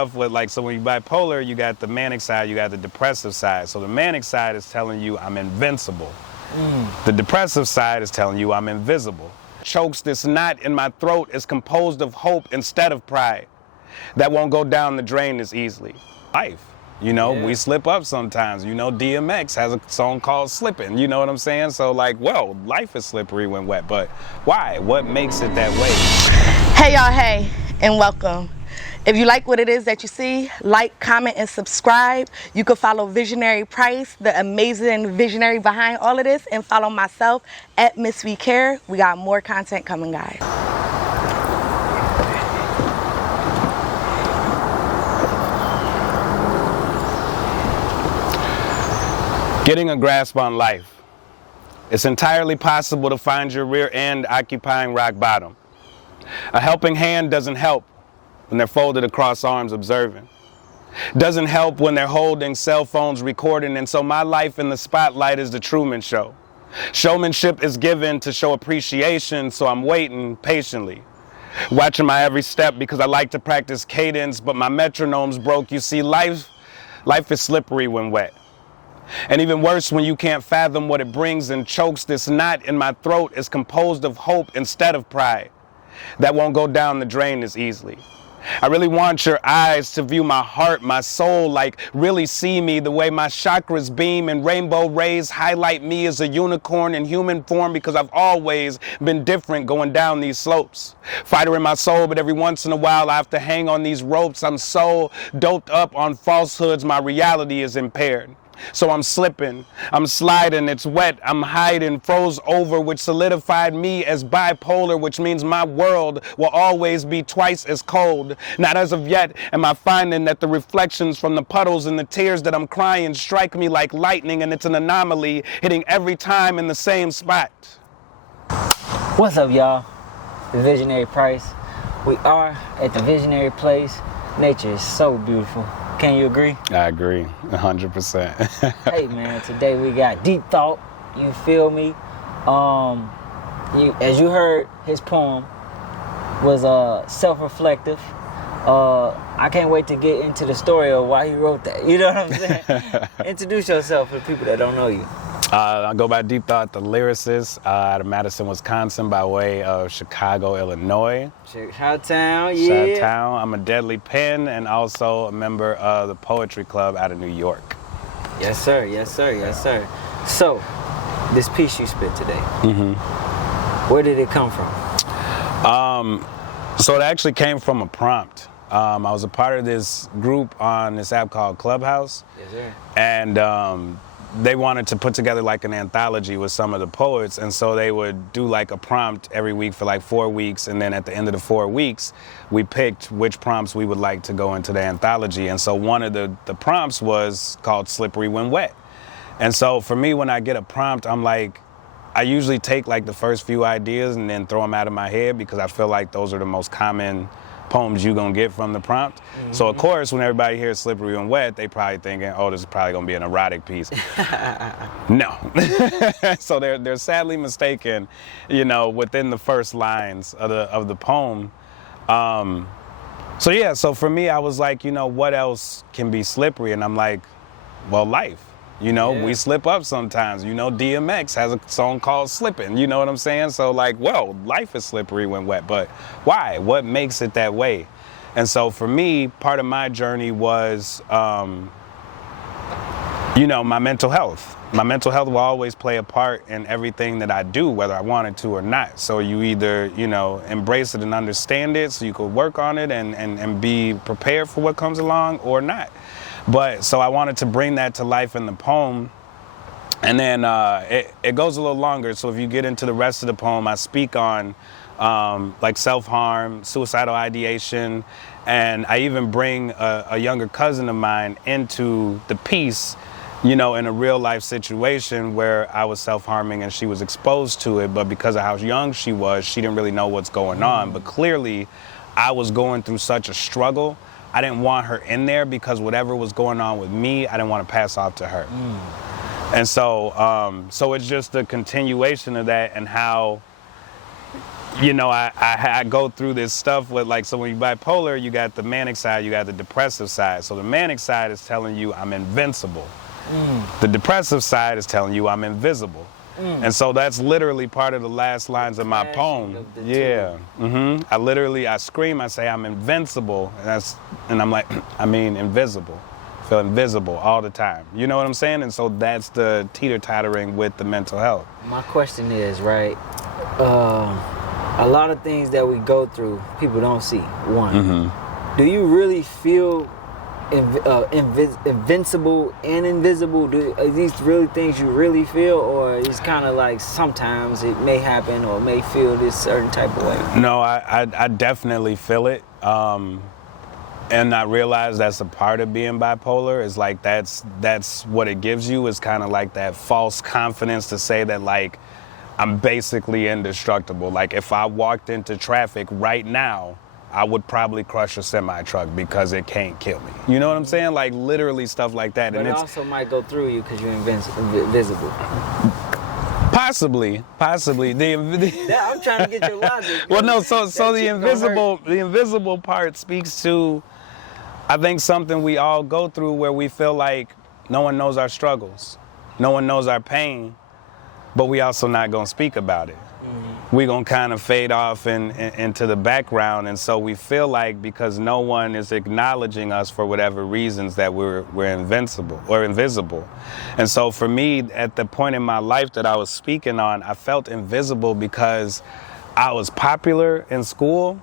stuff with like, so when you bipolar, you got the manic side, you got the depressive side. So the manic side is telling you I'm invincible. The depressive side is telling you I'm invisible. Chokes this knot in my throat is composed of hope instead of pride. That won't go down the drain as easily. Life. You know, we slip up sometimes. You know, DMX has a song called Slippin', you know what I'm saying? So like, well, life is slippery when wet, but why? What makes it that way? Hey y'all, hey, and welcome. If you like what it is that you see, like, comment, and subscribe. You can follow Visionary Price, the amazing visionary behind all of this, and follow myself at Miss We Care. We got more content coming, guys. Getting a grasp on life. It's entirely possible to find your rear end occupying rock bottom. A helping hand doesn't help when they're folded across arms observing. Doesn't help when they're holding cell phones recording, and so my life in the spotlight is the Truman Show. Showmanship is given to show appreciation, so I'm waiting patiently. Watching my every step because I like to practice cadence, but my metronome's broke. You see, life is slippery when wet. And even worse when you can't fathom what it brings and chokes. This knot in my throat is composed of hope instead of pride. That won't go down the drain as easily. I really want your eyes to view my heart, my soul, like really see me the way my chakras beam and rainbow rays highlight me as a unicorn in human form, because I've always been different going down these slopes. Fighter in my soul, but every once in a while I have to hang on these ropes. I'm so doped up on falsehoods, my reality is impaired. So I'm slipping, I'm sliding, it's wet, I'm hiding, froze over, which solidified me as bipolar, which means my world will always be twice as cold. Not as of yet am I finding that the reflections from the puddles and the tears that I'm crying strike me like lightning, and it's an anomaly hitting every time in the same spot. What's up, y'all? The Visionary Price. We are at the Visionary Place. Nature is so beautiful. Can you agree? I agree, 100%. Hey man, today we got deep thought. You feel me? As you heard, his poem was self-reflective. I can't wait to get into the story of why he wrote that. You know what I'm saying? Introduce yourself for the people that don't know you. I go by Deep Thought, the lyricist, out of Madison, Wisconsin, by way of Chicago, Illinois. Chi-town, yeah. Chi-town. I'm a deadly pen and also a member of the Poetry Club out of New York. Yes, sir. Yes, sir. Yes, sir. So, this piece you spit today, where did it come from? So it actually came from a prompt. I was a part of this group on this app called Clubhouse. Yes, sir. And they wanted to put together like an anthology with some of the poets, and so they would do like a prompt every week for like 4 weeks, and then at the end of the 4 weeks we picked which prompts we would like to go into the anthology. And so one of the prompts was called Slippery When Wet. And so for me, when I get a prompt, I'm like, I usually take like the first few ideas and then throw them out of my head, because I feel like those are the most common poems you're gonna get from the prompt. So of course, when everybody hears Slippery and Wet, they probably thinking, oh, this is probably gonna be an erotic piece. No. So they're sadly mistaken, you know, within the first lines of the poem. So for me, I was like, you know, what else can be slippery? And I'm like, well, life. You know, we slip up sometimes. You know, DMX has a song called Slippin', you know what I'm saying? So like, well, life is slippery when wet, but why? What makes it that way? And so for me, part of my journey was, you know, my mental health. My mental health will always play a part in everything that I do, whether I wanted to or not. So you either, you know, embrace it and understand it so you could work on it and be prepared for what comes along, or not. But so I wanted to bring that to life in the poem. And then it goes a little longer. So if you get into the rest of the poem, I speak on like self-harm, suicidal ideation, and I even bring a younger cousin of mine into the piece, you know, in a real life situation where I was self-harming and she was exposed to it, but because of how young she was, she didn't really know what's going on. But clearly I was going through such a struggle, I didn't want her in there, because whatever was going on with me, I didn't want to pass off to her. And so, so it's just the continuation of that, and how, you know, I go through this stuff with, like, so when you're bipolar, you got the manic side, you got the depressive side. So the manic side is telling you I'm invincible. The depressive side is telling you I'm invisible. And so that's literally part of the last lines of my poem. Yeah. I scream, I say I'm invincible, and I'm like, I mean invisible. I feel invisible all the time. You know what I'm saying? And so that's the teeter-tottering with the mental health. My question is, right, a lot of things that we go through, people don't see. One, do you really feel invincible and invisible? Are these really things you really feel, or it's kind of like sometimes it may happen or may feel this certain type of way? No, I definitely feel it. And I realize that's a part of being bipolar. Is like that's what it gives you, is kind of like that false confidence to say that, like, I'm basically indestructible. Like, if I walked into traffic right now, I would probably crush a semi-truck because it can't kill me. You know what I'm saying? Like, literally stuff like that. But and it it's also might go through you because you're invisible. Possibly. Yeah, I'm trying to get your logic. Well, no. So the invisible part speaks to, I think, something we all go through where we feel like no one knows our struggles, no one knows our pain, but we also not gonna speak about it. We gonna kind of fade off into the background, and so we feel like because no one is acknowledging us for whatever reasons that we're invincible or invisible. And so for me, at the point in my life that I was speaking on, I felt invisible because I was popular in school,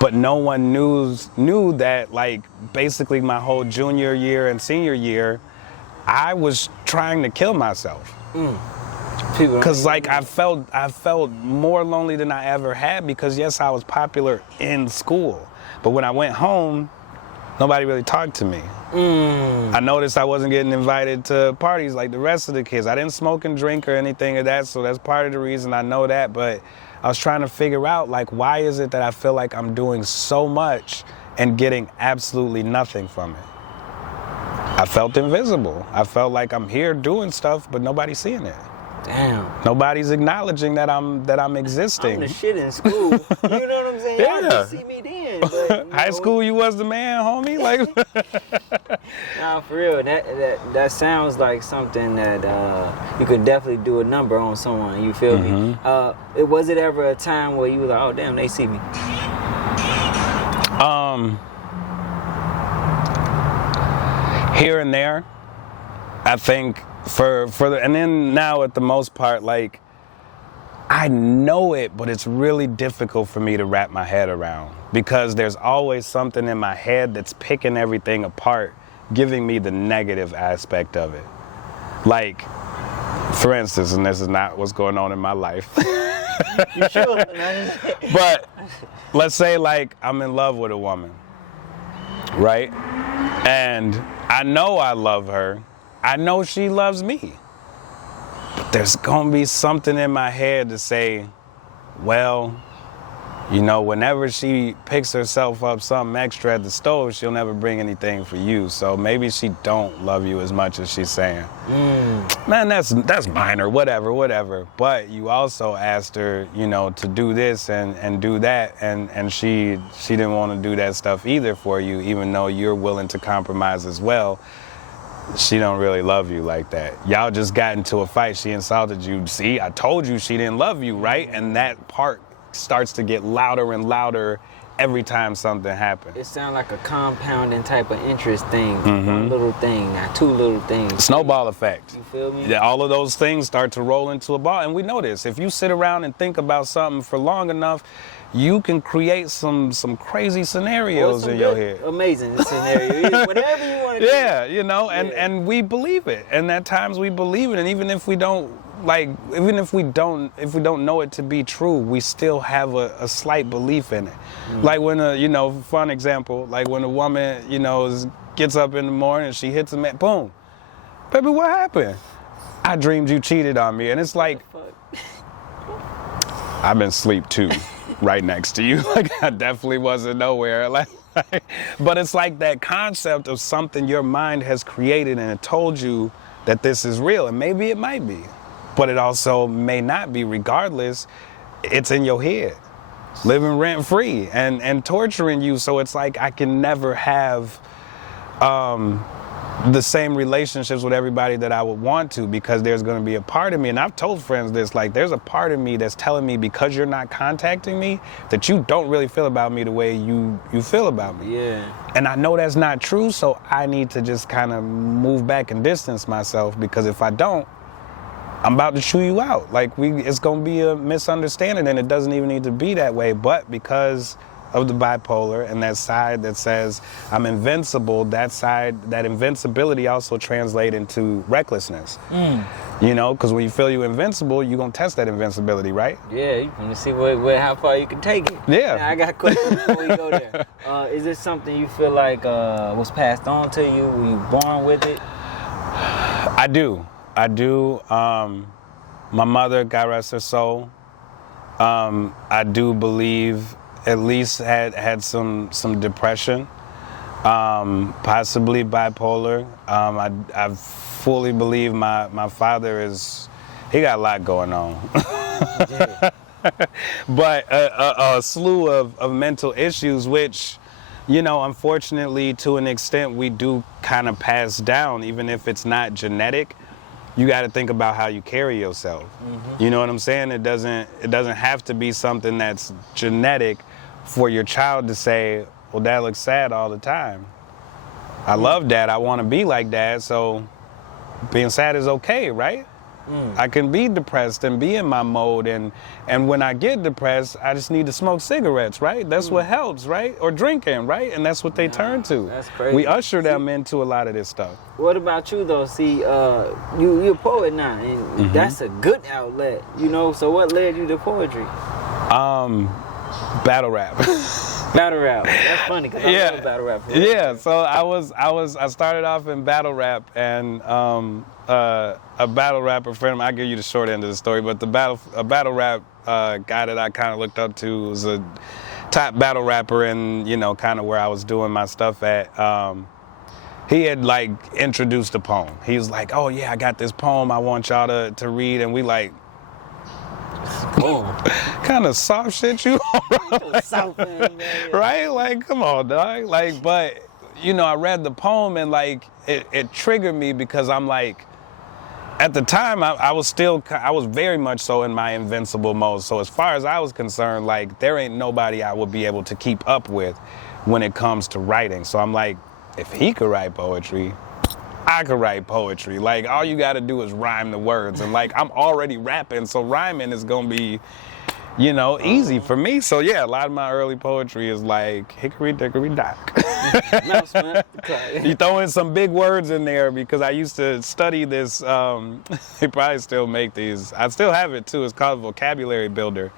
but no one knew that, like, basically my whole junior year and senior year, I was trying to kill myself. Because, like, I felt more lonely than I ever had because, yes, I was popular in school. But when I went home, nobody really talked to me. I noticed I wasn't getting invited to parties like the rest of the kids. I didn't smoke and drink or anything of that, so that's part of the reason I know that. But I was trying to figure out, like, why is it that I feel like I'm doing so much and getting absolutely nothing from it? I felt invisible. I felt like I'm here doing stuff, but nobody's seeing it. Damn. Nobody's acknowledging that I'm existing. I'm the shit in school. You know what I'm saying? Y'all didn't see me then. But, High school, you was the man, homie. Like, nah, for real. That sounds like something that you could definitely do a number on someone. You feel me? Was it ever a time where you were like, oh damn, they see me? Here and there, I think. And then now, at the most part, like, I know it, but it's really difficult for me to wrap my head around because there's always something in my head that's picking everything apart, giving me the negative aspect of it. Like, for instance, and this is not what's going on in my life. You sure? But let's say, like, I'm in love with a woman, right? And I know I love her. I know she loves me, but there's gonna be something in my head to say, well, you know, whenever she picks herself up something extra at the stove, she'll never bring anything for you. So maybe she don't love you as much as she's saying. Man, that's minor, whatever. But you also asked her, you know, to do this and do that, and she didn't want to do that stuff either for you, even though you're willing to compromise as well. She don't really love you like that. Y'all just got into a fight. She insulted you. See, I told you she didn't love you, right? And that part starts to get louder and louder every time something happens. It sounds like a compounding type of interest thing. One little thing, not two little things. Snowball effect. You feel me? Yeah, all of those things start to roll into a ball. And we know this. If you sit around and think about something for long enough, you can create some crazy scenarios in your head. Amazing scenario. Whatever you want to do. Yeah, you know, and we believe it. And at times we believe it. And even if we don't know it to be true, we still have a slight belief in it. Like when fun example, like when a woman, gets up in the morning and she hits a man, boom. Baby, what happened? I dreamed you cheated on me. And it's like, I've been asleep too. Right next to you. Like, I definitely wasn't nowhere. But it's like that concept of something your mind has created and it told you that this is real. And maybe it might be, but it also may not be. Regardless, it's in your head, living rent free and torturing you. So it's like I can never have the same relationships with everybody that I would want to, because there's going to be a part of me, and I've told friends this, like, there's a part of me that's telling me, because you're not contacting me, that you don't really feel about me the way you feel about me. Yeah. And I know that's not true, so I need to just kind of move back and distance myself, because if I don't, I'm about to chew you out. Like, it's going to be a misunderstanding, and it doesn't even need to be that way. But because of the bipolar and that side that says I'm invincible, that side, that invincibility also translates into recklessness. You know, because when you feel you're invincible, you're going to test that invincibility, right? Yeah, you want to see how far you can take it. Yeah. Now, I got a question before we go there. Is this something you feel like was passed on to you? Were you born with it? I do. My mother, God rest her soul, I do believe at least had some depression, possibly bipolar. I fully believe my father he got a lot going on. But a slew of mental issues, which, you know, unfortunately, to an extent, we do kind of pass down, even if it's not genetic. You got to think about how you carry yourself. You know what I'm saying? It doesn't have to be something that's genetic for your child to say, well, Dad looks sad all the time. I love Dad. I want to be like Dad. So being sad is okay, right? I can be depressed and be in my mode, and when I get depressed, I just need to smoke cigarettes, right? That's what helps, right? Or drinking, right? And that's what they turn to. That's crazy. We usher them into a lot of this stuff. What about you though? See, you're a poet now, and that's a good outlet, you know. So what led you to poetry? Battle rap. Battle rap. That's funny because I love battle rap. Yeah. So I started off in battle rap, and a battle rapper friend of mine, I'll give you the short end of the story, but a battle rap guy that I kind of looked up to was a top battle rapper, and, you know, kind of where I was doing my stuff at. He had like introduced a poem. He was like, oh yeah, I got this poem I want y'all to read, and we like, kind of soft shit you right? Like, come on, dog. Like, but, you know, I read the poem, and like it triggered me, because I'm like, at the time I was very much so in my invincible mode. So as far as I was concerned, like, there ain't nobody I would be able to keep up with when it comes to writing. So I'm like, if he could write poetry, I could write poetry. Like, all you gotta do is rhyme the words. And like, I'm already rapping, so rhyming is gonna be, you know, easy for me. So yeah, a lot of my early poetry is like hickory dickory dock. You throw in some big words in there, because I used to study this, they probably still make these. I still have it too. It's called Vocabulary Builder.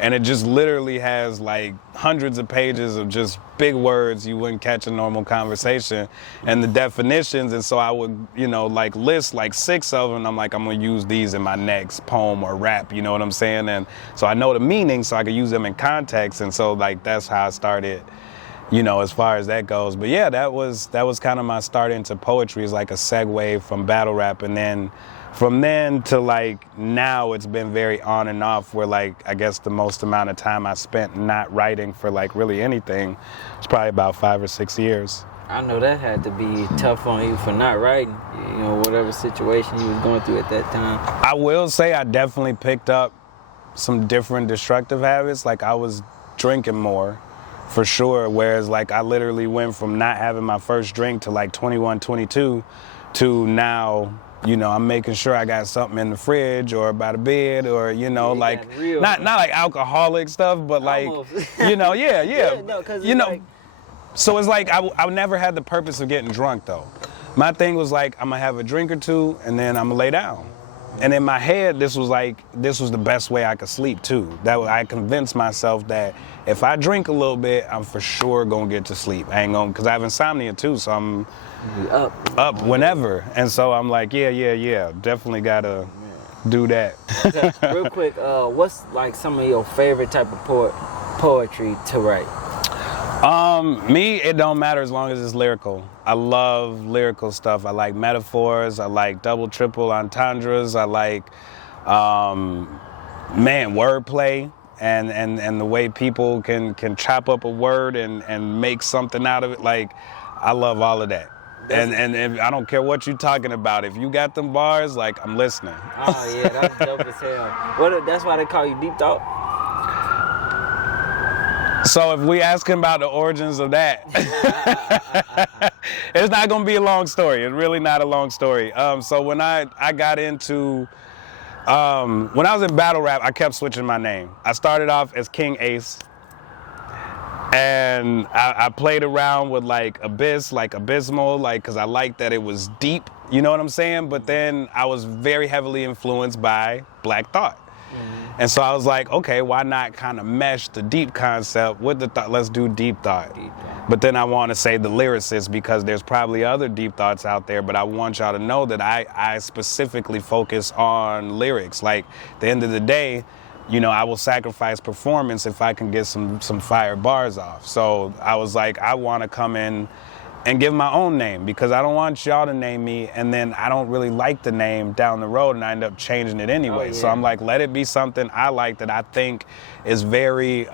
And it just literally has like hundreds of pages of just big words you wouldn't catch in normal conversation, and the definitions. And so I would, you know, like list like 6 of them. And I'm like, I'm gonna use these in my next poem or rap, you know what I'm saying? And so I know the meaning, so I could use them in context. And so like, that's how I started, you know, as far as that goes. But yeah, that was kind of my start into poetry, is like a segue from battle rap. And then from then to like now, it's been very on and off, where like, I guess the most amount of time I spent not writing for like really anything is probably about 5 or 6 years. I know that had to be tough on you for not writing, you know, whatever situation you was going through at that time. I will say I definitely picked up some different destructive habits. Like, I was drinking more, for sure, whereas like I literally went from not having my first drink to like 21, 22 to now, you know, I'm making sure I got something in the fridge or by the bed, or, you know, like not like alcoholic stuff, but like, you know, you know, like, so it's like I never had the purpose of getting drunk though. My thing was like, I'm gonna have a drink or two and then I'm gonna lay down. And in my head, this was the best way I could sleep too. That I convinced myself that if I drink a little bit, I'm for sure gonna get to sleep. I ain't gonna, cause I have insomnia too, so I'm up whenever. And so I'm like, yeah, definitely gotta do that. Okay, real quick, what's like some of your favorite type of poetry to write? Me, it don't matter as long as it's lyrical. I love lyrical stuff. I like metaphors. I like double, triple entendres. I like, wordplay. and the way people can chop up a word and make something out of it. Like, I love all of that. And I don't care what you're talking about. If you got them bars, like, I'm listening. Oh yeah, that's dope as hell. That's why they call you Deep Thought? So if we ask him about the origins of that, it's not gonna be a long story. It's really not a long story. So when I got into, when I was in battle rap, I kept switching my name. I started off as King Ace, and I played around with like Abyss, like Abysmal, like, cause I liked that it was deep, you know what I'm saying? But then I was very heavily influenced by Black Thought. And so I was like, okay, why not kind of mesh the deep concept with the thought? Let's do Deep Thought. But then I want to say the lyricist, because there's probably other deep thoughts out there, but I want y'all to know that I specifically focus on lyrics. Like, at the end of the day, you know, I will sacrifice performance if I can get some fire bars off. So I was like, I want to come in and give my own name, because I don't want y'all to name me and then I don't really like the name down the road and I end up changing it anyway. So I'm like, let it be something I like, that I think is very,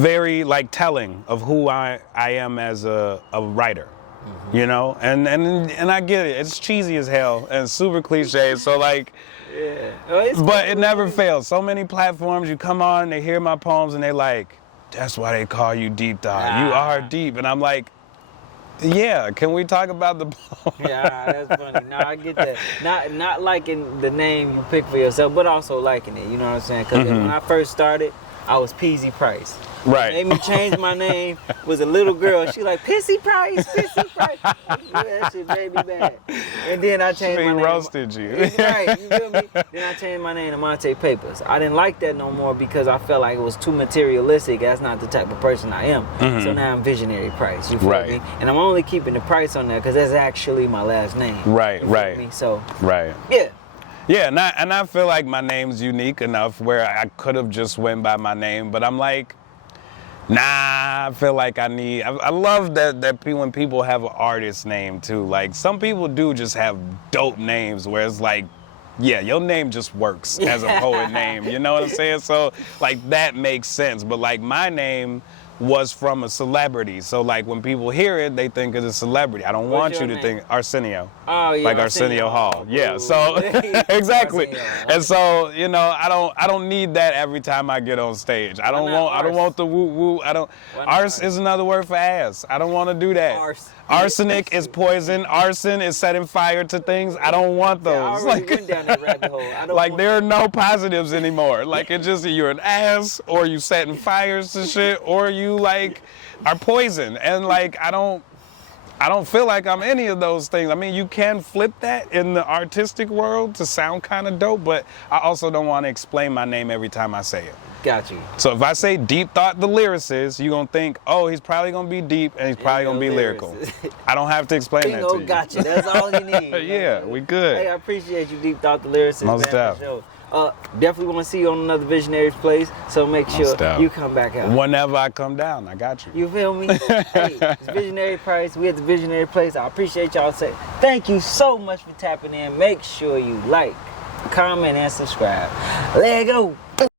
very like telling of who I am as a writer. You know, and I get it. It's cheesy as hell and super cliche. So like, but it never fails. So many platforms you come on, they hear my poems and they like, that's why they call you Deep Thought. You are deep. And I'm like, yeah, can we talk about the poem? Yeah, that's funny. No, I get that. Not liking the name you pick for yourself, but also liking it. You know what I'm saying? Because when I first started, I was Peasy Price. Right. Made me change my name. Was a little girl. She like, Pissy Price, Pissy Price. That shit made me bad. And then I changed my name. Roasted you. Right, you feel me? Then I changed my name to Monte Papers. I didn't like that no more because I felt like it was too materialistic. That's not the type of person I am. So now I'm Visionary Price. You feel me? And I'm only keeping the price on there because that's actually my last name. Right, you feel me? So, yeah. Yeah, and I feel like my name's unique enough where I could have just went by my name, but I'm like, nah, I feel like I love that when people have an artist name too. Like, some people do just have dope names where it's like, yeah, your name just works as a poet name, you know what I'm saying? So like, that makes sense. But like, my name was from a celebrity, so like when people hear it, they think it's a celebrity. I don't want you to think Arsenio. Oh yeah, like Arsenio Hall. Yeah, so exactly. And so, you know, I don't need that every time I get on stage. I don't want the woo woo. Ars is another word for ass. I don't want to do that. Arsenic is poison. Arson is setting fire to things. I don't want those. I already went down that rabbit hole. Like, there are no positives anymore. Like, it's just you're an ass, or you setting fires to shit, or you like are poison. And like, I don't feel like I'm any of those things. I mean, you can flip that in the artistic world to sound kind of dope, but I also don't want to explain my name every time I say it. Got you. So if I say Deep Thought the lyricist, you're going to think, oh, he's probably going to be deep and he's probably going to be lyrical. I don't have to explain that to you. Got you. That's all you need. Yeah, we good. Hey, I appreciate you, Deep Thought the lyricist. Most definitely. Definitely want to see you on another Visionary's Place, so make sure you come back out. Whenever I come down, I got you. You feel me? Hey, it's Visionary Price. We at the Visionary Place. I appreciate y'all. Thank you so much for tapping in. Make sure you like, comment, and subscribe. Let go.